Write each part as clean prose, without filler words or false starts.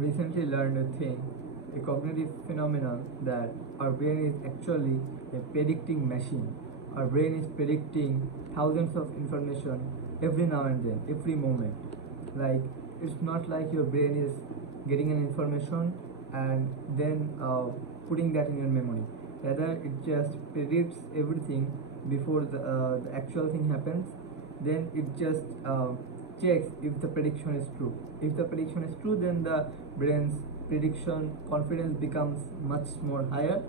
have recently learned a thing, a cognitive phenomenon, that our brain is actually a predicting machine. Our brain is predicting thousands of information every now and then, every moment. Like, it's not like your brain is getting an information and then putting that in your memory. Rather, it just predicts everything before the actual thing happens. Then it just checks if the prediction is true. If the prediction is true, then the brain's prediction confidence becomes much more higher.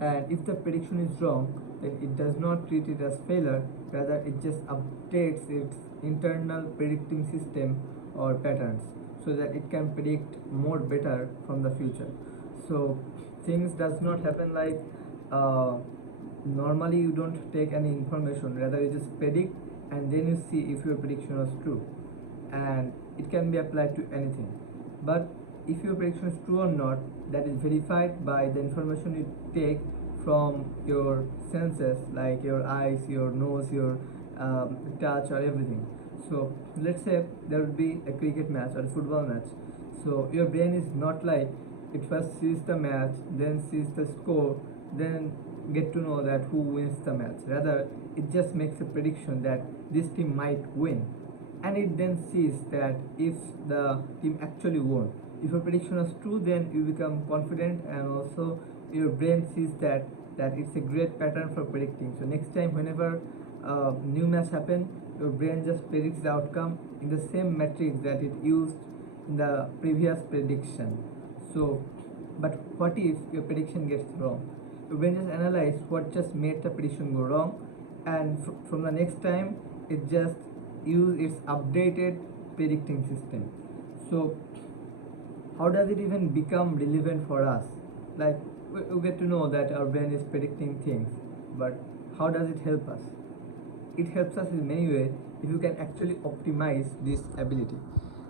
And if the prediction is wrong, then it does not treat it as failure. Rather, it just updates its internal predicting system or patterns so that it can predict more better from the future. So things does not happen like uh, normally you don't take any information, rather you just predict and then you see if your prediction was true, and it can be applied to anything. But if your prediction is true or not, that is verified by the information you take from your senses, like your eyes, your nose, your touch, or everything. So let's say there would be a cricket match or a football match. So your brain is not like it first sees the match, then sees the score, then get to know that who wins the match. Rather, it just makes a prediction that this team might win, and it then sees that if the team actually won. If your prediction is true, then you become confident, and also your brain sees that it's a great pattern for predicting. So next time, whenever new match happen, your brain just predicts the outcome in the same metrics that it used in the previous prediction. So, but what if your prediction gets wrong? Your brain just analyze what just made the prediction go wrong, and from the next time it just use its updated predicting system. So how does it even become relevant for us? Like, we get to know that our brain is predicting things, but how does it help us? It helps us in many ways if you can actually optimize this ability.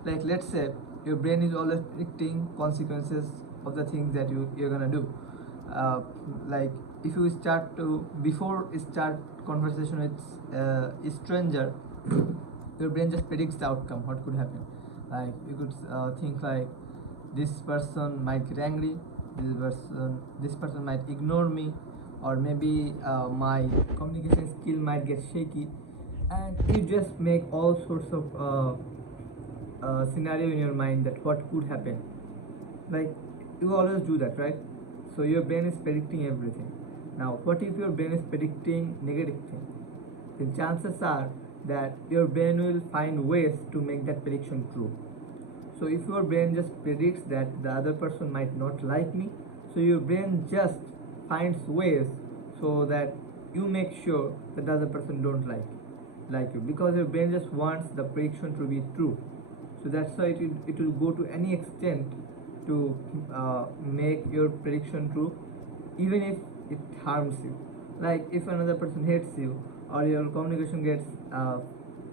Like, let's say your brain is always predicting consequences of the things that you're gonna do. Like, if you start to before you start conversation with a stranger, your brain just predicts the outcome, what could happen. Like, you could think like, this person might get angry, this person might ignore me, or maybe my communication skill might get shaky, and you just make all sorts of scenario in your mind that what could happen. Like, you always do that, right? So your brain is predicting everything. Now, what if your brain is predicting negative things? Then chances are that your brain will find ways to make that prediction true. So if your brain just predicts that the other person might not like me, so your brain just finds ways so that you make sure that the other person don't like you, because your brain just wants the prediction to be true. So that's why it will go to any extent to make your prediction true, even if it harms you. Like, if another person hates you, or your communication gets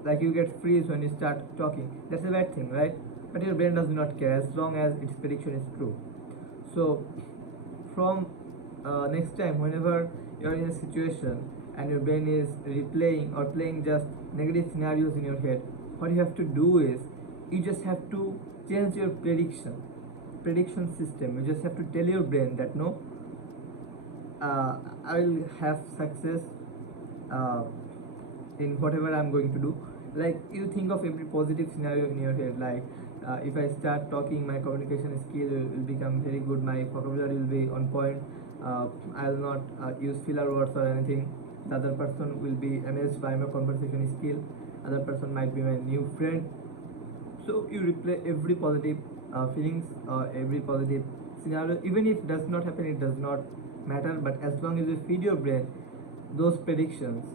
like, you get freeze when you start talking, that's a bad thing, right? But your brain does not care as long as its prediction is true. So from next time, whenever you're in a situation and your brain is replaying or playing just negative scenarios in your head, what you have to do is you just have to change your prediction system. You just have to tell your brain that no, I will have success uh, in whatever I'm going to do. Like, you think of every positive scenario in your head, like, if I start talking, my communication skill will become very good, my vocabulary will be on point, I will not use filler words or anything, the other person will be amazed by my conversation skill, other person might be my new friend. So you replay every positive feelings, every positive scenario. Even if it does not happen, it does not matter, but as long as you feed your brain those predictions,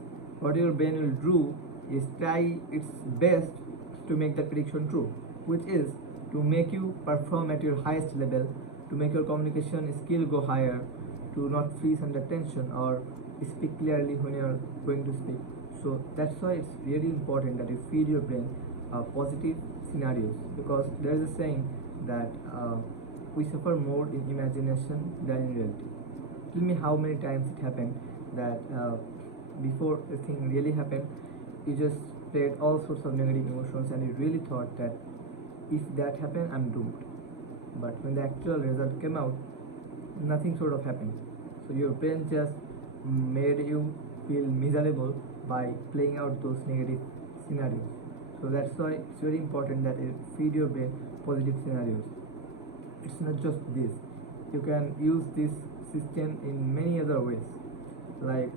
what your brain will do is try its best to make that prediction true, which is to make you perform at your highest level, to make your communication skill go higher, to not freeze under tension, or speak clearly when you're going to speak. So that's why it's really important that you feed your brain positive scenarios, because there is a saying that we suffer more in imagination than in reality. Tell me how many times it happened that before the thing really happened, you just played all sorts of negative emotions and you really thought that if that happened, I'm doomed. but when the actual result came out, nothing sort of happened. So your brain just made you feel miserable by playing out those negative scenarios. So that's why it's very important that you feed your brain positive scenarios. It's not just this. You can use this system in many other ways. Like,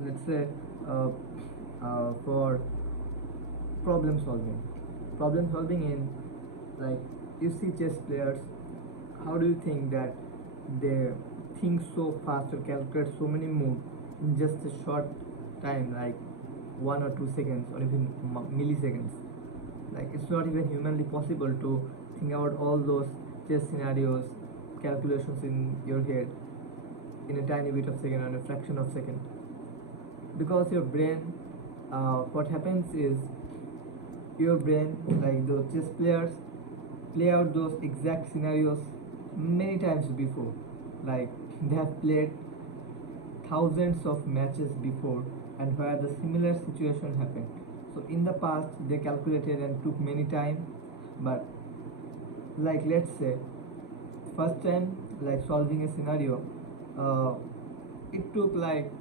let's say, for problem solving. Problem solving in, like, you see chess players, how do you think that they think so fast or calculate so many moves in just a short time, like 1 or 2 seconds or even milliseconds? Like, it's not even humanly possible to think about all those chess scenarios, calculations in your head in a tiny bit of second or a fraction of second, because your brain, what happens is, your brain, like the chess players, play out those exact scenarios many times before. Like, they have played thousands of matches before, and where the similar situation happened. So in the past they calculated and took many time, but, like, let's say, first time, like, solving a scenario, uh, it took like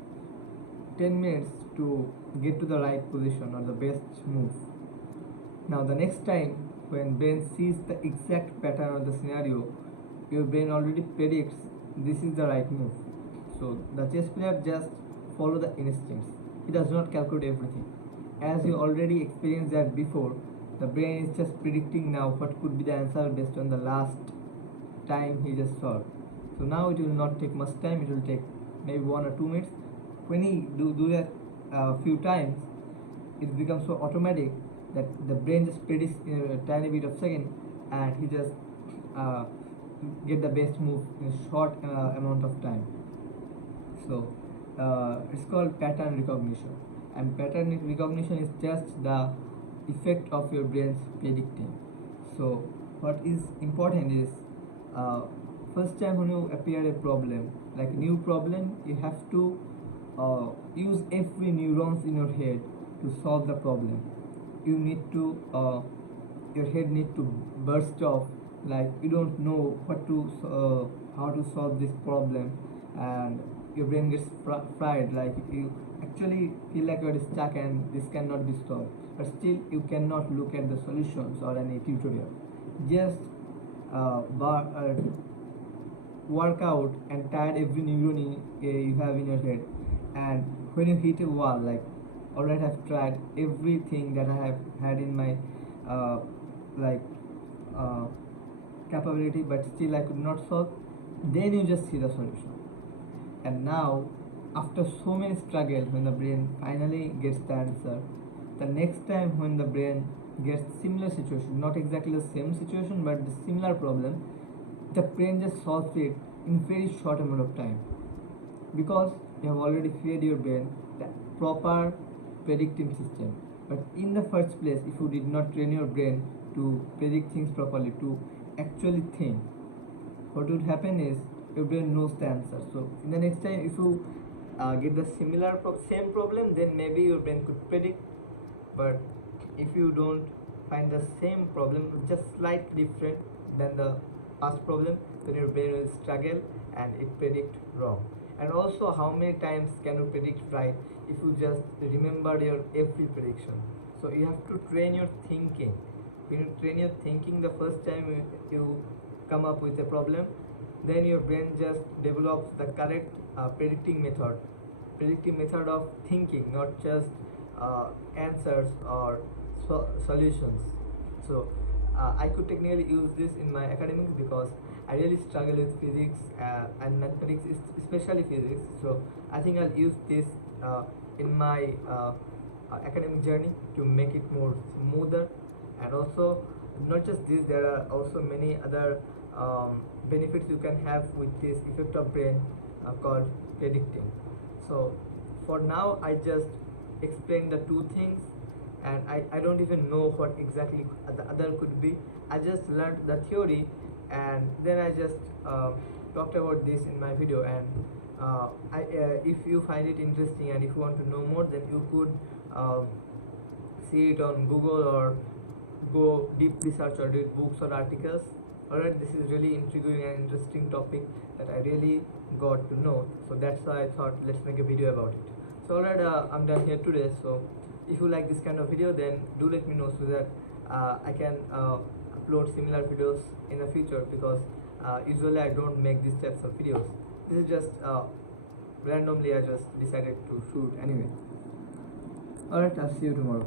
10 minutes to get to the right position or the best move. Now the next time when brain sees the exact pattern of the scenario, your brain already predicts this is the right move. So the chess player just follow the instincts. He does not calculate everything. As you already experienced that before, the brain is just predicting now what could be the answer based on the last time he just solved. So now it will not take much time, it will take maybe 1 or 2 minutes. When he do that few times, it becomes so automatic that the brain just predicts in a tiny bit of second, and he just uh, get the best move in a short amount of time. So it's called pattern recognition, and pattern recognition is just the effect of your brain's predicting. So what is important is, uh, first time when you appear a problem, like new problem, you have to use every neurons in your head to solve the problem. You need to, your head need to burst off, like you don't know what to how to solve this problem, and your brain gets fried, like you actually feel like you're stuck and this cannot be solved, but still you cannot look at the solutions or any tutorial. Just work out and tired every neuron you have in your head, and when you hit a wall, like, alright, I've tried everything that I have had in my uh, like uh, capability, but still I could not solve, then you just see the solution. And now, after so many struggles, when the brain finally gets the answer, the next time when the brain gets similar situation, not exactly the same situation but the similar problem, the brain just solves it in very short amount of time, because you have already fed your brain the proper predicting system. But in the first place, if you did not train your brain to predict things properly, to actually think, what would happen is your brain knows the answer. So in the next time, if you get the same problem, then maybe your brain could predict. But if you don't find the same problem, just slightly different than the past problem, then your brain will struggle and it predict wrong. And also, how many times can you predict right if you just remember your every prediction? So you have to train your thinking. When you train your thinking the first time you come up with a problem, then your brain just develops the correct predicting method of thinking, not just answers or solutions. So I could technically use this in my academics, because I really struggle with physics and mathematics, especially physics. So I think I'll use this in my academic journey to make it more smoother. And also, not just this, there are also many other benefits you can have with this effect of brain called predicting. So for now, I just explained the two things, and I don't even know what exactly the other could be. I just learned the theory, and then I just talked about this in my video. And if you find it interesting and if you want to know more, then you could see it on Google, or go deep research or read books or articles. Alright, this is really intriguing and interesting topic that I really got to know. So that's why I thought let's make a video about it. So alright, I'm done here today. So if you like this kind of video, then do let me know so that I can upload similar videos in the future, because usually I don't make these types of videos. This is just randomly I just decided to shoot anyway. Alright, I'll see you tomorrow.